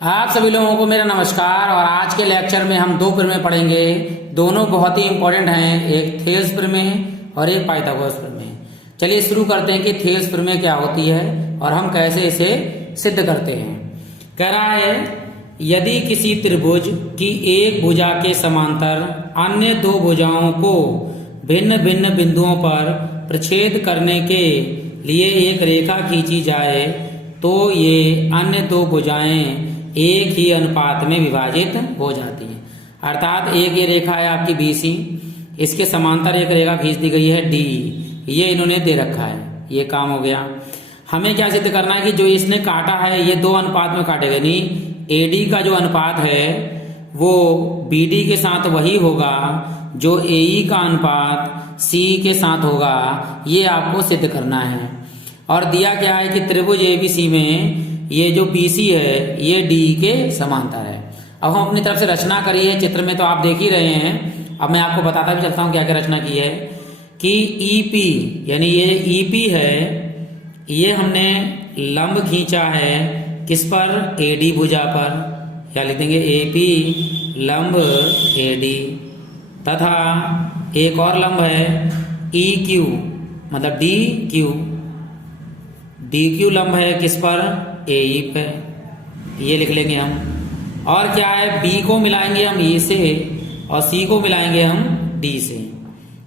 आप सभी लोगों को मेरा नमस्कार। और आज के लेक्चर में हम दो प्रमेय पढ़ेंगे। दोनों बहुत ही इंपॉर्टेंट हैं, एक थेल्स प्रमेय और एक पाइथागोरस प्रमेय। चलिए शुरू करते हैं कि थेल्स प्रमेय क्या होती है और हम कैसे इसे सिद्ध करते हैं। कह रहा है यदि किसी त्रिभुज की एक भुजा के समांतर अन्य दो भुजाओं को भिन्न भिन्न बिंदुओं पर प्रछेद करने के लिए एक रेखा खींची जाए तो ये अन्य दो भुजाएं एक ही अनुपात में विभाजित हो जाती है। अर्थात एक ये रेखा है आपकी BC, इसके समांतर एक रेखा खींच दी गई है DE, ये इन्होंने दे रखा है। ये काम हो गया। हमें क्या सिद्ध करना है कि जो इसने काटा है ये दो अनुपात में काटेगा, यानी AD का जो अनुपात है वो BD के साथ वही होगा जो AE का अनुपात CE के साथ होगा। ये आपको सिद्ध करना है। और दिया क्या है कि त्रिभुज ABC में ये जो BC है ये DE के समांतर है। अब हम अपनी तरफ से रचना करी है, चित्र में तो आप देख ही रहे हैं। अब मैं आपको बताता भी चलता हूँ क्या क्या रचना की है कि EP यानी ये EP है, ये हमने लंब खींचा है किस पर, AD भुजा पर, क्या लिख देंगे AP लंब AD। तथा एक और लंब है EQ मतलब DQ लंब है किस पर, AE पे, ये लिख लेंगे हम। और क्या है B को मिलाएंगे हम E से और C को मिलाएंगे हम D से।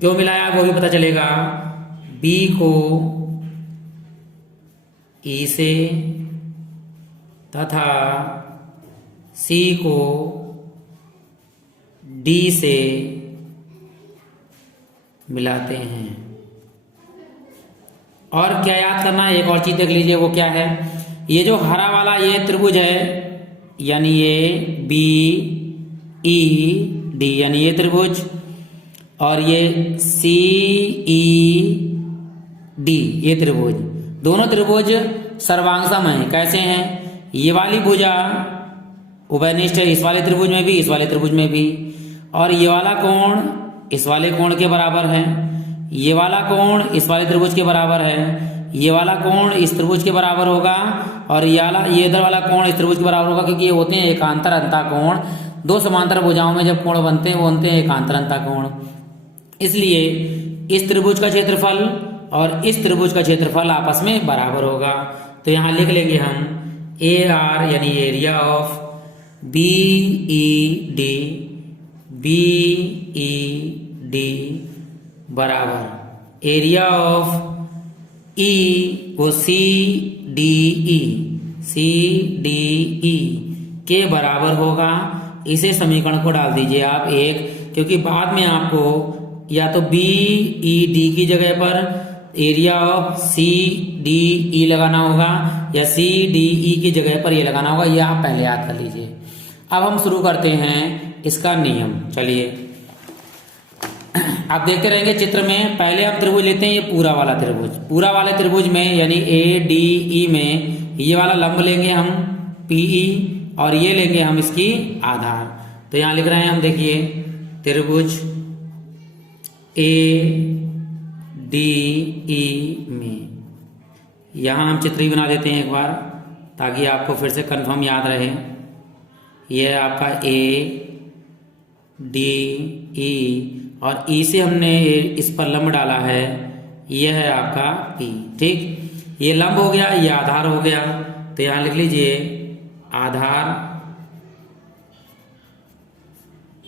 क्यों मिलाया वो भी पता चलेगा। B को E से तथा C को D से मिलाते हैं। और क्या याद करना है, एक और चीज देख लीजिए वो क्या है। ये जो हरा वाला ये त्रिभुज है यानी ये BED यानी ये त्रिभुज, और ये CED ये त्रिभुज, दोनों त्रिभुज सर्वांगसम हैं। कैसे हैं, ये वाली भुजा उभयनिष्ठ है इस वाले त्रिभुज में भी, इस वाले त्रिभुज में भी। और ये वाला कोण इस वाले कोण के बराबर है, ये वाला कोण इस वाले त्रिभुज के बराबर है, ये वाला कोण इस त्रिभुज के बराबर होगा, और ये इधर वाला कोण इस त्रिभुज के बराबर होगा, क्योंकि ये होते हैं एकांतर अंतःकोण। दो समांतर भुजाओं में जब कोण बनते हैं वो बनते हैं एकांतर अंतःकोण। इसलिए इस त्रिभुज का क्षेत्रफल और इस त्रिभुज का क्षेत्रफल आपस में बराबर होगा। तो यहां लिख लेंगे हम AR यानी एरिया ऑफ BED बराबर एरिया ऑफ E वो CDE के बराबर होगा। इसे समीकरण को डाल दीजिए आप एक, क्योंकि बाद में आपको या तो BED की जगह पर एरिया ऑफ CDE लगाना होगा या CDE की जगह पर ये लगाना होगा। ये आप पहले याद कर लीजिए। अब हम शुरू करते हैं इसका नियम। चलिए आप देखते रहेंगे चित्र में। पहले हम त्रिभुज लेते हैं ये पूरा वाला त्रिभुज। पूरा वाले त्रिभुज में यानी ADE में ये वाला लंब लेंगे हम PE और ये लेंगे हम इसकी आधार। तो यहां लिख रहे हैं हम, देखिए त्रिभुज ADE में, यहां हम चित्र ही बना देते हैं एक बार ताकि आपको फिर से कंफर्म याद रहे। यह है आपका ADE और E से हमने इस पर लंब डाला है, यह है आपका P। ठीक, ये लंब हो गया, ये आधार हो गया। तो यहां लिख लीजिए आधार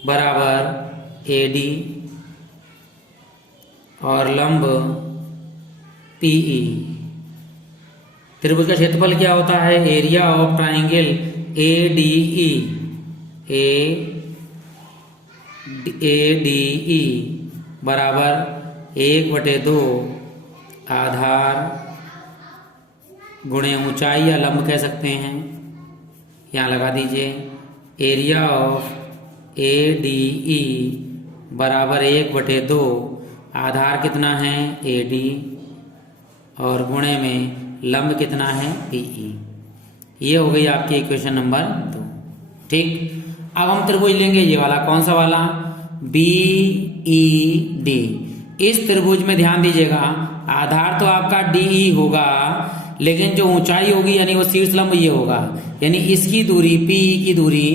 बराबर AD और लंब PE। त्रिभुज का क्षेत्रफल क्या होता है, एरिया ऑफ ट्राइंगल ADE बराबर 1/2 आधार गुणे ऊंचाई या लंब कह सकते हैं। यहाँ लगा दीजिए एरिया ऑफ ADE बराबर 1/2 आधार कितना है AD और गुणे में लंब कितना है PE। ये हो गई आपकी इक्वेशन नंबर 2। ठीक, अब हम त्रिभुज लेंगे ये वाला, कौन सा वाला, BED। इस त्रिभुज में ध्यान दीजिएगा आधार तो आपका DE होगा, लेकिन जो ऊंचाई होगी यानी वो शीर्ष लंब ये होगा, यानी इसकी दूरी पी की दूरी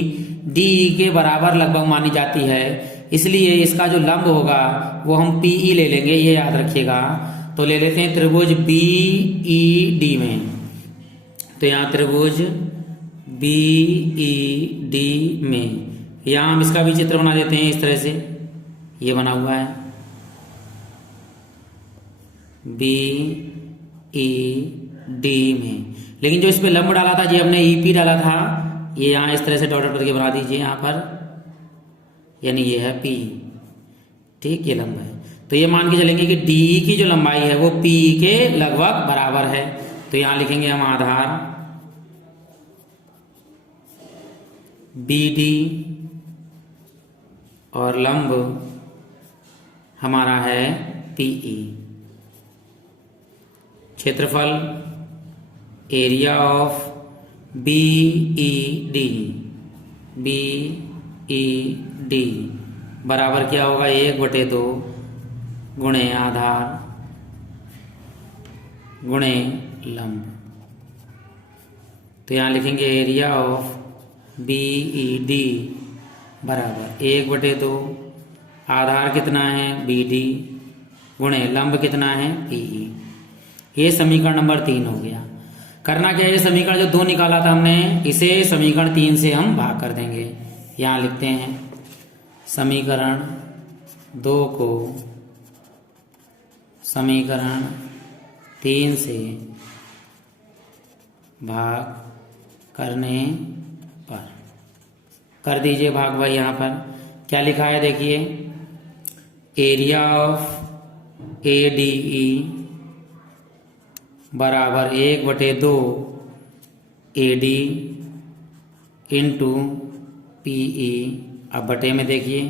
डी के बराबर लगभग मानी जाती है, इसलिए इसका जो लंब होगा वो हम पीई ले लेंगे, ये याद रखिएगा। तो ले लेते हैं त्रिभुज बीईडी में। तो यहाँ त्रिभुज बीईडी में यहाँ हम इसका भी चित्र बना देते हैं। इस तरह से ये बना हुआ है बीईडी में, लेकिन जो इस पे लंब डाला था, ये हमने ईपी डाला था, ये यहाँ इस तरह से डॉट करके बना दीजिए यहाँ पर, यानी ये है पी। ठीक, ये लंब है। तो ये मान के चलेंगे कि डी की जो लंबाई है वो पी के लगभग बराबर है। तो यहाँ लिखेंगे हम आधार बीडी और लंब हमारा है पीई। क्षेत्रफल एरिया ऑफ बीईडी बराबर क्या होगा, 1/2 गुणे आधार गुणे लंब। तो यहाँ लिखेंगे एरिया ऑफ बीईडी बराबर 1/2 आधार कितना है बीडी गुणे लंब कितना है पीई। ये समीकरण नंबर 3 हो गया। करना क्या है, ये समीकरण जो 2 निकाला था हमने, इसे समीकरण 3 से हम भाग कर देंगे। यहाँ लिखते हैं समीकरण 2 को समीकरण 3 से भाग करने पर कर दीजिए भाग भाई। यहाँ पर क्या लिखा है देखिए, एरिया ऑफ एडीई बराबर 1/2 एडी इंटू पीई। अब बटे में देखिए,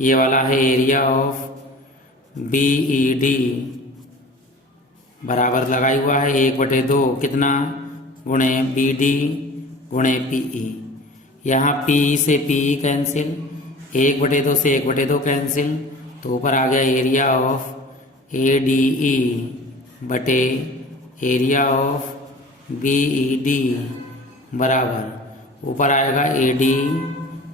ये वाला है एरिया ऑफ बीईडी बराबर लगाई हुआ है 1/2 कितना गुणे बीडी गुणे पीई। यहाँ पी से पीई कैंसिल, 1/2 से 1/2 कैंसिल, तो ऊपर आ गया एरिया ऑफ एडीई बटे एरिया ऑफ बीईडी बराबर ऊपर आएगा एडी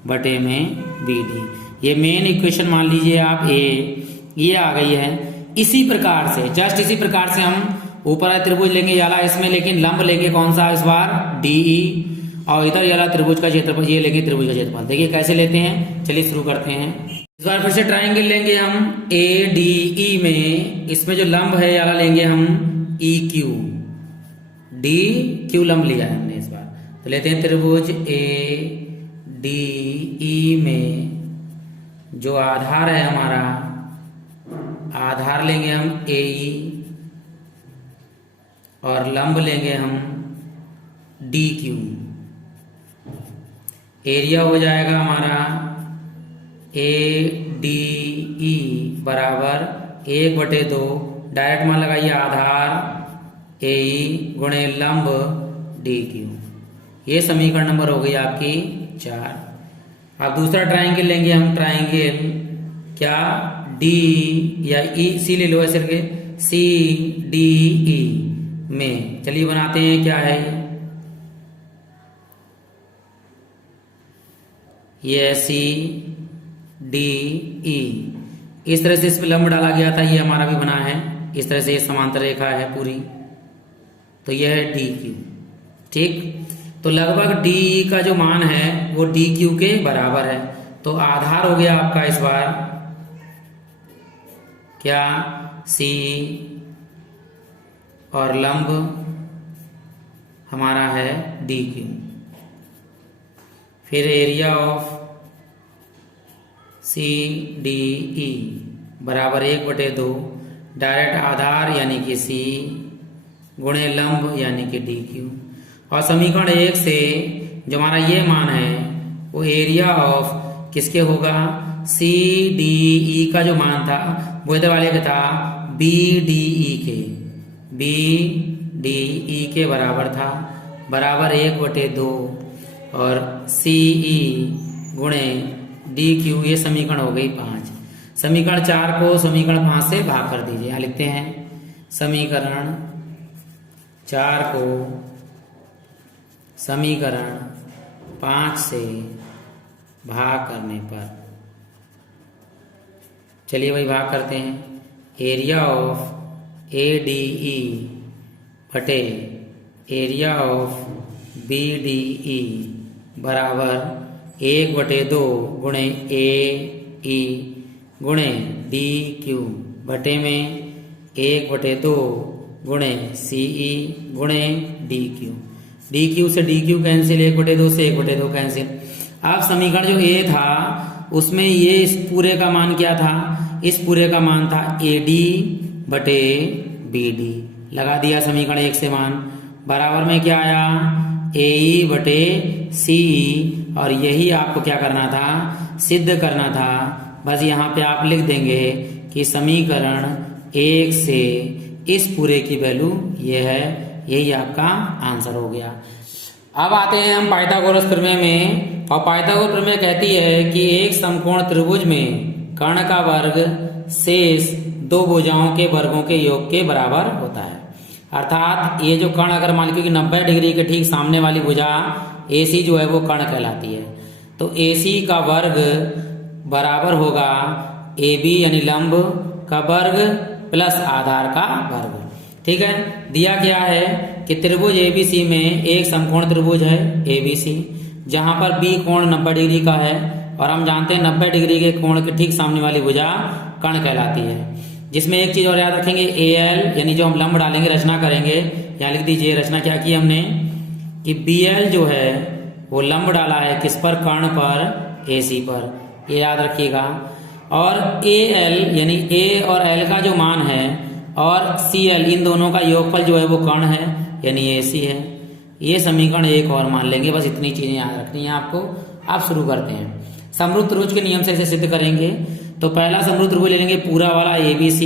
बटे में बीडी। ये मेन इक्वेशन मान लीजिए आप ए, ये आ गई है। इसी प्रकार से जस्ट इसी प्रकार से हम ऊपर आए त्रिभुज लेंगे याला इसमें, लेकिन लंब लेंगे कौन सा इस बार डीई, और इधर याला त्रिभुज का क्षेत्रफल, ये लेंगे त्रिभुज का क्षेत्रफल। देखिए कैसे लेते हैं, चलिए शुरू करते हैं। इस बार फिर से ट्राइंगल लेंगे हम ए डी ई में, इसमें जो लंब है याला लेंगे हम ई क्यू, डी क्यू लंब लिया है हमने इस बार। तो लेते हैं त्रिभुज ए डी ई में जो आधार है हमारा, आधार लेंगे हम ए ई और लंब लेंगे हम डी क्यू। एरिया हो जाएगा हमारा ए डी ई बराबर 1/2, डायरेक्ट मान लगाइए आधार ए ई गुणे लंब डी क्यू। ये समीकरण नंबर हो गई आपकी 4। अब दूसरा ट्राइंगल लेंगे हम, ट्राइंगल क्या डी या ई सी ले लो ऐसे करके, सी डी ई में। चलिए बनाते हैं, क्या है ये सी डी ई। इस तरह से इस पे लंब डाला गया था, ये हमारा भी बना है इस तरह से, ये समांतर रेखा है पूरी। तो यह है डी क्यू। ठीक, तो लगभग डी का जो मान है वो डी क्यू के बराबर है। तो आधार हो गया आपका इस बार क्या सी, और लंब हमारा है डी क्यू। फिर area of C D E बराबर 1/2, डायरेक्ट आधार यानी कि सी गुणे लंब यानी कि डी क्यू। और समीकरण 1 से जो हमारा ये मान है वो एरिया ऑफ किसके होगा, सी डी ई का जो मान था वो इधर वाले का था बी डी ई के, बी डी ई के बराबर था, बराबर 1/2 और सी ई गुणे डी क्यू। ये समीकरण हो गई 5। समीकरण 4 को समीकरण 5 से भाग कर दीजिए। यहाँ लिखते हैं समीकरण 4 को समीकरण 5 से भाग करने पर, चलिए वही भाग करते हैं। एरिया ऑफ ADE बटे एरिया ऑफ BDE बराबर 1/2 गुणे AE गुणे DQ बटे में 1/2 गुणे CE गुणे DQ। DQ से DQ कैंसिल, 1/2 से 1/2 कैंसिल। अब समीकरण जो A था उसमें ये इस पूरे का मान क्या था, इस पूरे का मान था AD बटे BD। लगा दिया समीकरण 1 से मान, बराबर में क्या आया AE बटे CE, और यही आपको क्या करना था, सिद्ध करना था। बस यहाँ पे आप लिख देंगे कि समीकरण 1 से इस पूरे की वैल्यू ये है, यही आपका आंसर हो गया। अब आते हैं हम पाइथागोरस प्रमेय में, और पाइथागोरस प्रमेय कहती है कि एक समकोण त्रिभुज में कर्ण का वर्ग शेष दो भुजाओं के वर्गों के योग के बराबर होता है। अर्थात ये जो कर्ण अगर मान लीजिए कि 90 डिग्री के ठीक सामने वाली भुजा AC जो है वो कर्ण कहलाती है, तो AC का वर्ग बराबर होगा AB यानी लंब का वर्ग प्लस आधार का वर्ग। ठीक है, दिया गया है कि त्रिभुज ABC में एक समकोण त्रिभुज है ABC, जहां पर B कोण 90 डिग्री का है, और हम जानते हैं 90 डिग्री के कोण के ठीक सामने वाली भुजा कर्ण कहलाती है। जिसमें एक चीज और याद रखेंगे, AL यानी जो हम लंब डालेंगे, रचना करेंगे, यहाँ लिख दीजिए रचना क्या की हमने कि BL जो है वो लंब डाला है किस पर, कर्ण पर, AC पर, ये याद रखिएगा। और AL यानी A और L का जो मान है और CL इन दोनों का योगफल जो है वो कर्ण है यानी AC है। ये समीकरण एक और मान लेंगे, बस इतनी चीजें याद रखनी है आपको। अब शुरू करते हैं। समरूप त्रिभुज के नियम से इसे सिद्ध करेंगे। तो पहला समरूप त्रिभुज ले लेंगे पूरा वाला ABC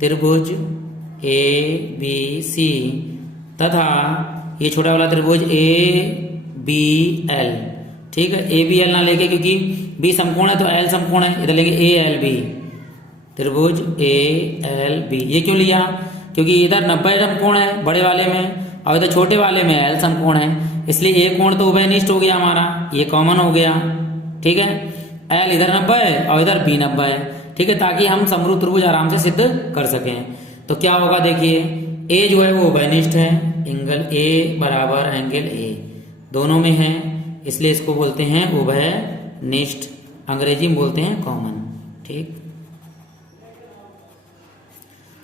त्रिभुज ABC, तथा ये छोटा वाला त्रिभुज ABL। ठीक है, ABL ना लेके, क्योंकि B समकोण है तो L समकोण है, इधर लेंगे ALB त्रिभुज ALB। ये क्यों लिया, क्योंकि इधर 90 समकोण है बड़े वाले में, और इधर छोटे वाले में L समकोण है, इसलिए एक कोण तो उभयनिष्ठ हो गया हमारा, ये कॉमन हो गया। ठीक है, L इधर 90 है और इधर B 90 है। ठीक है, ताकि हम समरूप त्रिभुज आराम से सिद्ध कर सकें। तो क्या होगा देखिए, A जो है वो उभयनिष्ठ है, एंगल A बराबर एंगल A दोनों में है, इसलिए इसको बोलते हैं उभयनिष्ठ, अंग्रेजी में बोलते हैं कॉमन। ठीक,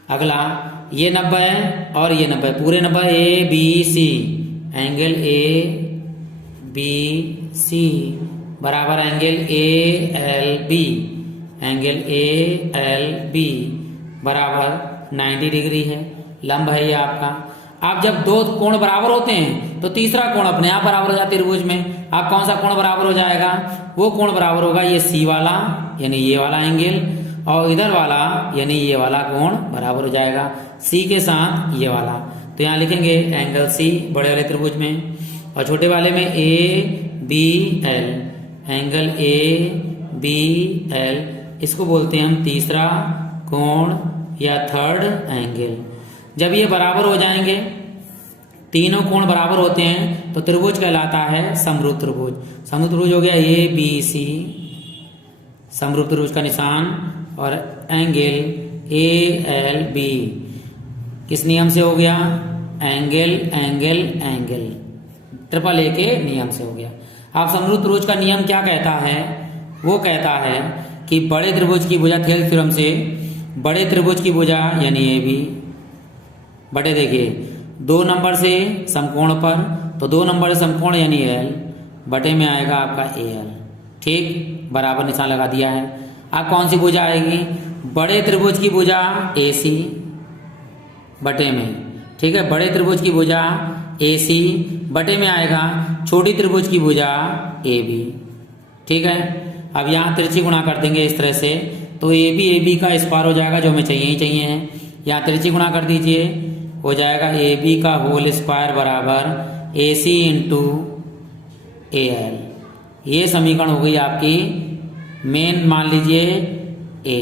अगला ये 90 है और ये 90, पूरे 90, ABC एंगल ABC बराबर एंगल ALB, एंगल ALB बराबर 90 डिग्री है, लंब है ये आपका। अब जब दो कोण बराबर होते हैं तो तीसरा कोण अपने आप बराबर हो जाता है त्रिभुज में। अब कौन सा कोण बराबर हो जाएगा, वो कोण बराबर होगा ये C वाला यानी ये वाला एंगल, और इधर वाला यानी ये वाला कोण बराबर हो जाएगा C के साथ ये वाला। तो यहाँ लिखेंगे एंगल C बड़े वाले त्रिभुज में, और छोटे वाले में ABL, एंगल ABL, इसको बोलते हैं हम तीसरा कोण या थर्ड एंगल। जब ये बराबर हो जाएंगे, तीनों कोण बराबर होते हैं, तो त्रिभुज कहलाता है समरूप त्रिभुज। समरूप त्रिभुज हो गया ABC, समरूप त्रिभुज का निशान, और एंगल ALB किस नियम से हो गया, angle angle angle, triple A के नियम से हो गया। अब समरूप त्रिभुज का नियम क्या कहता है, वो कहता है कि बड़े त्रिभुज की भुजा, थेल्स थ्योरम से बड़े त्रिभुज की भुजा यानी AB बटे, देखिए 2 नंबर से समकोण पर, तो 2 नंबर से समकोण यानी L बटे में आएगा आपका AL। ठीक, बराबर निशान लगा दिया है। अब कौन सी भुजा आएगी, बड़े त्रिभुज की भुजा AC बटे में। ठीक है, बड़े त्रिभुज की भुजा AC बटे में आएगा छोटी त्रिभुज की भुजा AB। ठीक है, अब यहाँ तिरछी गुणा कर देंगे इस तरह से, तो AB का इस पार हो जाएगा, जो हमें चाहिए ही चाहिए है। यहाँ तिरछी गुणा कर दीजिए, हो जाएगा AB का होल स्क्वायर बराबर AC इंटू AL। ये समीकरण हो गई आपकी मेन, मान लीजिए A।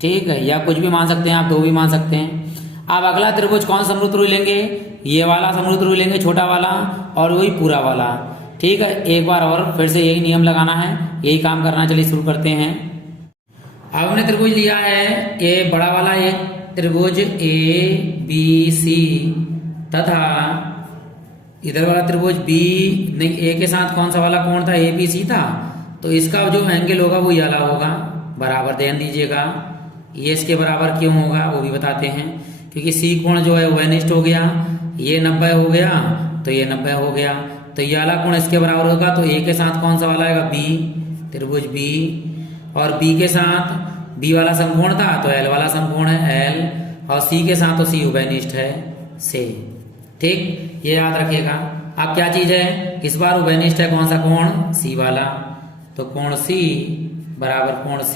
ठीक है, या कुछ भी मान सकते हैं आप, 2 भी मान सकते हैं। अब अगला त्रिभुज कौन सा समरूप त्रिभुज लेंगे, ये वाला समरूप त्रिभुज लेंगे छोटा वाला और वही पूरा वाला। ठीक है, एक बार और फिर से यही नियम लगाना है, यही काम करना। चलिए शुरू करते हैं। अब हमने त्रिभुज लिया है ये बड़ा वाला एक त्रिभुज ABC तथा इधर वाला त्रिभुज B, नहीं ए के साथ कौन सा वाला कोण था, ABC था, तो इसका जो एंगल होगा वो ये वाला होगा। बराबर ध्यान दीजिएगा, ये इसके बराबर क्यों होगा वो भी बताते हैं। क्योंकि C कोण जो है वो अनिष्ट हो गया, ये 90 हो गया तो ये 90 हो गया, तो ये वाला कोण इसके बराबर होगा। तो ए के साथ कौन सा वाला आएगा, B, त्रिभुज B, और B के साथ B वाला समकोण था तो L वाला समकोण है L, और C के साथ तो C उभयनिष्ठ है C। ठीक, ये याद रखिएगा। अब क्या चीज है, इस बार उभयनिष्ठ है कौन सा कोण, C वाला, तो कोण C बराबर कोण C,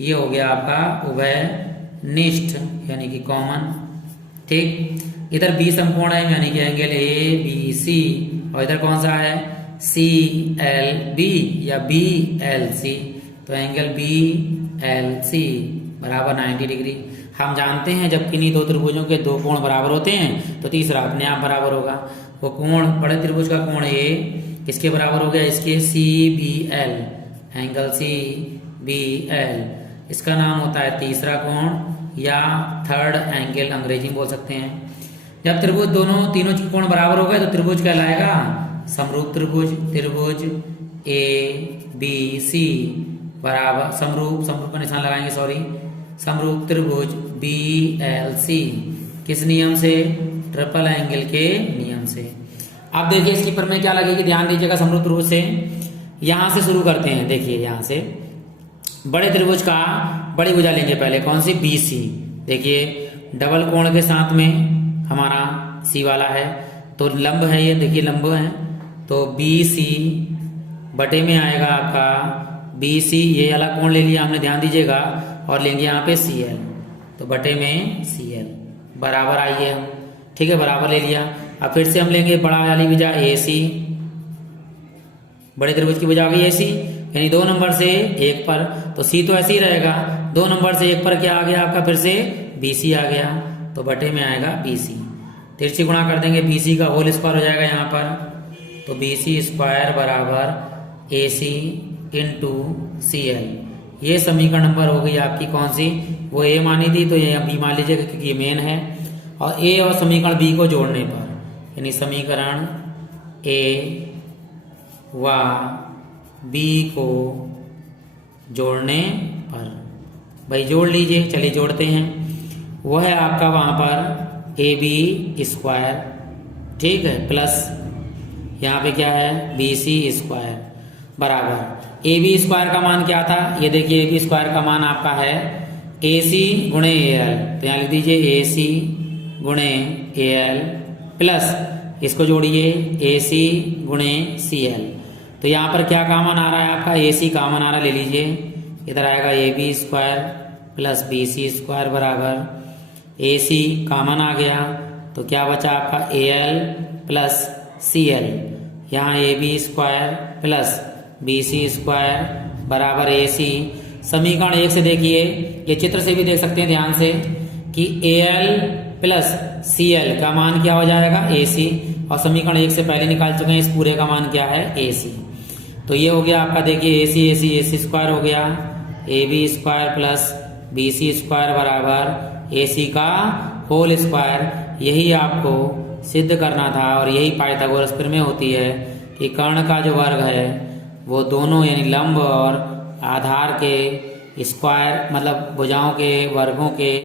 ये हो गया आपका उभयनिष्ठ यानी कि कॉमन। ठीक, इधर B समकोण है यानी कि एंगल ABC, और इधर कौन सा है, CLB या BLC, तो एंगल BLC बराबर 90 डिग्री। हम जानते हैं जब किन्हीं दो त्रिभुजों के दो कोण बराबर होते हैं तो तीसरा अपने आप बराबर होगा। वो कोण बड़े त्रिभुज का कोण A किसके बराबर हो गया, इसके CBL, एंगल CBL, इसका नाम होता है तीसरा कोण या थर्ड एंगल, अंग्रेजी में बोल सकते हैं। जब त्रिभुज तीनों कोण बराबर हो गए तो त्रिभुज कहलाएगा समरूप त्रिभुज। त्रिभुज ABC बराबर समरूप का निशान लगाएंगे, समरूप त्रिभुज BLC, किस नियम से, ट्रिपल एंगल के नियम से। अब देखिए इसकी पर में क्या लगेगी, ध्यान दीजिएगा। समरूप त्रिभुज से यहां से शुरू करते हैं। देखिए यहां से बड़े त्रिभुज का बड़ी भुजा लेंगे पहले, कौन सी, BC। देखिए डबल कोण के साथ में हमारा C वाला है, तो लंब है ये, देखिए लंब है, तो BC बटे में आएगा आपका BC, ये वाला कोण ले लिया हमने, ध्यान दीजिएगा, और लेंगे यहाँ पे CL, तो बटे में CL बराबर आइए हम। ठीक है, बराबर ले लिया। अब फिर से हम लेंगे बड़ा वाली भुजा AC, बड़े त्रिभुज की भुजा आ गई AC, यानी 2 नंबर से 1 पर, तो C तो ऐसे ही रहेगा, 2 नंबर से 1 पर क्या आ गया आपका, फिर से BC आ गया, तो बटे में आएगा BC। तिरछी गुणा कर देंगे, BC का होल स्क्वायर हो जाएगा यहाँ पर, तो BC स्क्वायर बराबर AC इंटू CL। ये समीकरण नंबर हो गई आपकी कौन सी, वो A मानी थी तो ये B मान लीजिएगा क्योंकि ये मेन है, और A और समीकरण B को जोड़ने पर, यानी समीकरण A व B को जोड़ने पर, भाई जोड़ लीजिए। चलिए जोड़ते हैं। वो है आपका वहां पर AB स्क्वायर, ठीक है, प्लस यहाँ पे क्या है, BC स्क्वायर बराबर AB स्क्वायर का मान क्या था, ये देखिए AB स्क्वायर का मान आपका है AC गुणे AL, तो यहाँ लिख दीजिए AC गुणे AL प्लस इसको जोड़िए AC गुणे CL। तो यहाँ पर क्या कॉमन आ रहा है आपका, AC कॉमन आ रहा है, ले लीजिए। इधर आएगा AB square plus BC square बराबर AC कॉमन आ गया, तो क्या बचा आपका AL प्लस CL। यहाँ AB square plus BC square बराबर AC। समीकरण 1 से देखिए, ये चित्र से भी देख सकते हैं ध्यान से कि AL प्लस CL का मान क्या हो जाएगा, AC, और समीकरण 1 से पहले निकाल चुके हैं, इस पूरे का मान क्या है, AC। तो ये हो गया आपका, देखिए AC स्क्वायर हो गया, AB square plus BC square बराबर AC का होल स्क्वायर। यही आपको सिद्ध करना था, और यही पाइथागोरस प्रमेय होती है कि कर्ण का जो वर्ग है वो दोनों यानी लंब और आधार के स्क्वायर, मतलब भुजाओं के वर्गों के